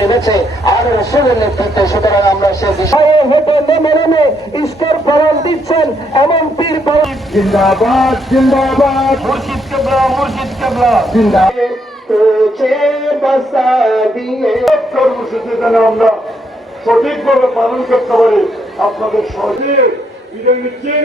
নেমেছে আর রসুলের নেতৃত্বে। সুতরাং আমরা সে বিষয়ে হেঁটে নেমে নেমে ইস্টের ফলন দিচ্ছেন এমন পীর জিন্দাবাদ জিন্দাবাদ মুর্শিদ কেবলা মুর্শিদ কেবলা জিন্দাবাদ। আমরা সঠিকভাবে পালন করতে পারি আপনাদের সহজে বিদায় নিচ্ছি।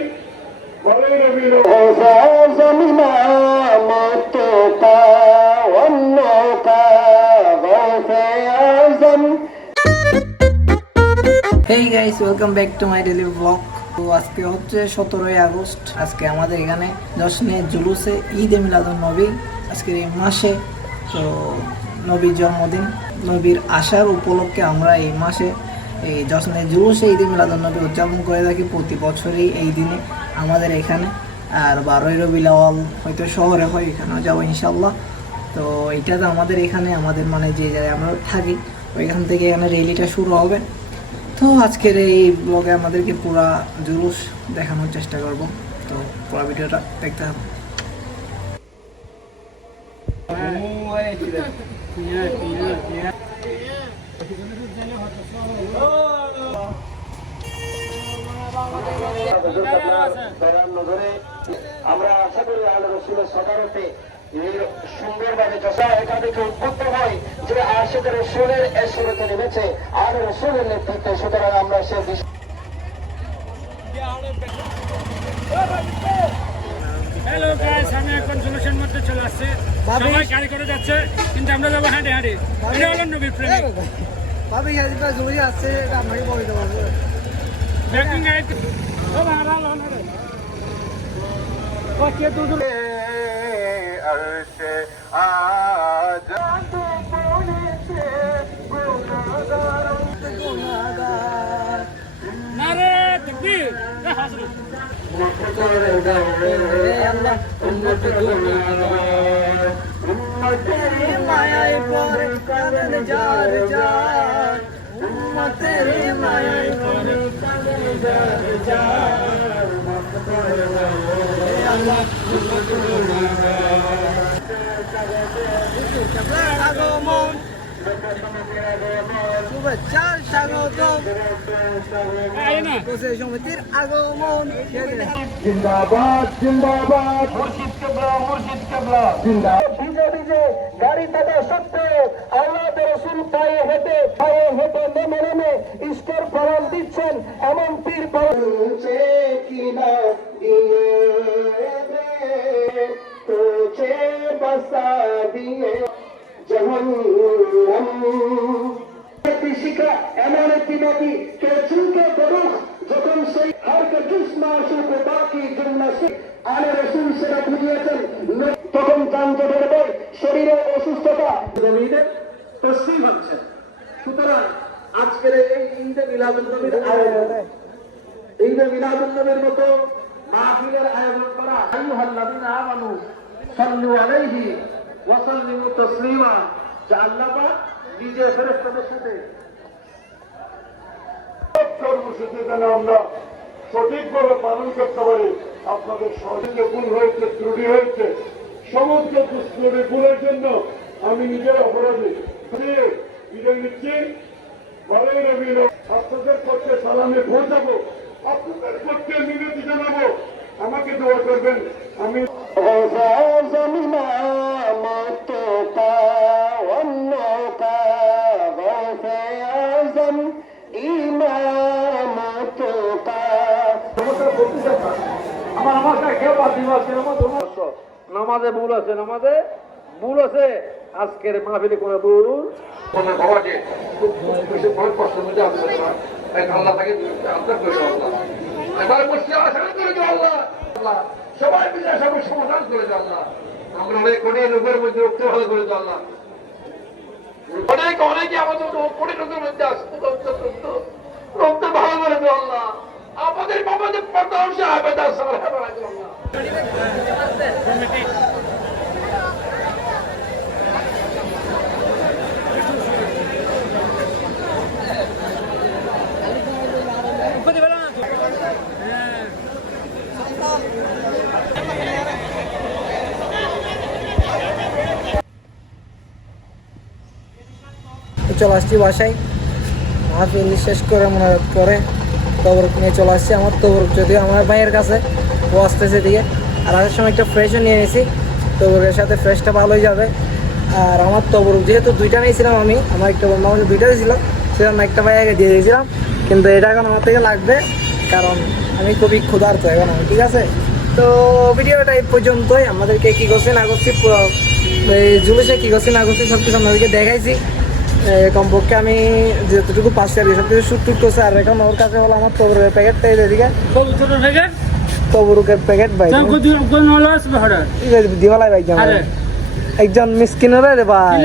Hey guys, welcome back to my daily vlog. তো আজকে হচ্ছে 17ই আগস্ট। আজকে আমাদের এখানে জশ্নে জুলুসে ঈদে মিলাদুন নবী আজকের এই মাসে। তো নবীর জন্মদিন, নবীর আসার উপলক্ষে আমরা এই মাসে এই জশ্নে জুলুসে ঈদে মিলাদুন নবী উদযাপন করে থাকি প্রতি বছরই এই দিনে আমাদের এখানে। আর 12ই রবিউল আউয়াল হয়তো শহরে হয়, এখানেও যাবো ইনশাল্লাহ। তো এইটাতে আমাদের এখানে আমাদের মানে যে জায়গায় আমরা থাকি ওইখান থেকে এখানে র্যালিটা শুরু হবে। তো আজকের এই ব্লগে আমাদেরকে পুরা জুলুস দেখানোর চেষ্টা করব। তো পুরো ভিডিওটা দেখতে হবে। আমরা আশা করি আল্লাহ রসুলের সদারতে সুন্দরভাবে যশা এটা দেখে উদ্বুদ্ধ হয় যে আশিক রসুলের এসরতে নেমেছে আর রসুলের নেতৃত্বে। সুতরাং আমরা সে হ্যালো গাইস, আমি এখন জুলুসের মধ্যে চলে আসছি। সবাই গাড়ি করে যাচ্ছে কিন্তু আমরা যাবো হাঁটে হাঁটে। এটা হলো নবীর প্রেমিক ভাবি গাড়িটা জড়িয়ে আসছে, এটা আমাকে বলে দেবো। ব্যাকিং গাইড ও ভাড়া লন রে ও কে দূর দূর আরশে আজ নারে তাকবীর এ হাজরত মায়ায় পরে কাঁদন যার যার, উম্মতের মায়ায় পরে কাঁদন যার যার, আল্লাহ আগমন শুভেচ্ছার স্বাগতম, সমিতির আগমন। জিন্দাবাদ জিন্দাবাদ মুর্শিদ কেবলা মুর্শিদ কেবলা জিন্দাবাদ। ভিজে ভিজে গাড়ি থাকা সত্ত্বেও আল্লাহ রসুল পায়ে হেঁটে নেমে নেমে ইস্টের ফলন দিচ্ছেন এমন পীর পৌঁছে কিনা দিয়ে তোছে বসা দিয়ে শিখা এমন একটি নদী কে চুকে করুক যখন সেই হারকে জুসমা আসুক বাকি জন্মাসিক আলে রসুল সেটা বুঝিয়েছেন। তখন যানজটের বই শরীরের অসুস্থতা জমিনের তসলিম হচ্ছে। সুতরাং আজকের এই ঈদে মিলাদুন নবীর আয়োজন, ঈদে মিলাদুন নবীর মতো মাহফিলের আয়োজন করা, আইয়ুহাল্লাযীনা আমানু সাল্লু আলাইহি ওয়া সাল্লিমু তাসলিমা, যা আল্লাহ পাক নিজে ফেরেশতাদের সাথে কর্মসূচি যেন আমরা সঠিকভাবে পালন করতে পারি। আপনাদের সহযোগে ভুল হয়েছে, ত্রুটি হয়েছে, সমস্ত ভুলের জন্য আমি নিজের অপরাধী বিদায় নিচ্ছি। আপনাদের পক্ষে সালামে পৌঁছাবো, আপনাদের পক্ষে মিনতি জানাবো, আমাকে দোয়া করবেন। আমি নামাজে ভুল আছে, নামাজে ভুল আছে, আজকের মাহফিলে কোনো ভুল বাবাকে খুব বেশি কষ্টের মধ্যে আসছে আল্লাহ তাকে আবদার করে আল্লাহ এবার বসে আশা করে আল্লাহ সবাই মিলে সবাই সমাধান করে আল্লাহ। আমরা অনেক অনেক রোগের মধ্যে রক্ত ভালো করে আল্লাহ, অনেক অনেকে আমাদের অনেক রোগের মধ্যে আসতে রক্ত ভালো করে আল্লাহ। আমাদের বাবাদের পর্দা অংশে আবেদ চলে আসছি বাসায়। মাহফিল শেষ করে মনে করে তবরক নিয়ে চলে আসছি। আমার তবরক যদিও আমার ভাইয়ের কাছে, ও আসতেছে দিকে। আর আসার সময় একটা ফ্রেশও নিয়ে নিয়েছি, তবরকের সাথে ফ্রেশটা ভালোই যাবে। আর আমার তবরক যেহেতু দুইটা নিয়েছিলাম আমি, আমার একটা বন্ধু আমাকে দুইটা দিয়েছিলাম, সেরকম একটা ভাইয়াকে দিয়ে দিয়েছিলাম। কিন্তু এটা এখন আমার থেকে লাগবে, কারণ আমি খুবই ক্ষুধার্ত এখন আমি, ঠিক আছে? তো ভিডিওটা এই পর্যন্তই। আমাদেরকে কী করছি না করছি, পুরো এই জুলুসে কী করছি না করছি সব কিছু আপনাদেরকে দেখাইছি। কমপক্ষে আমি যতটুকু পাচ্ছি আর কি সব কিছু শ্যুট টুট করছে। আর এখন ওর কাছে হলো আমার তবরুকের প্যাকেটটা, এই দিকে তবরুকের প্যাকেট ভাই দিওয়ালাই ভাই একজন মিসকিনের রে ভাই।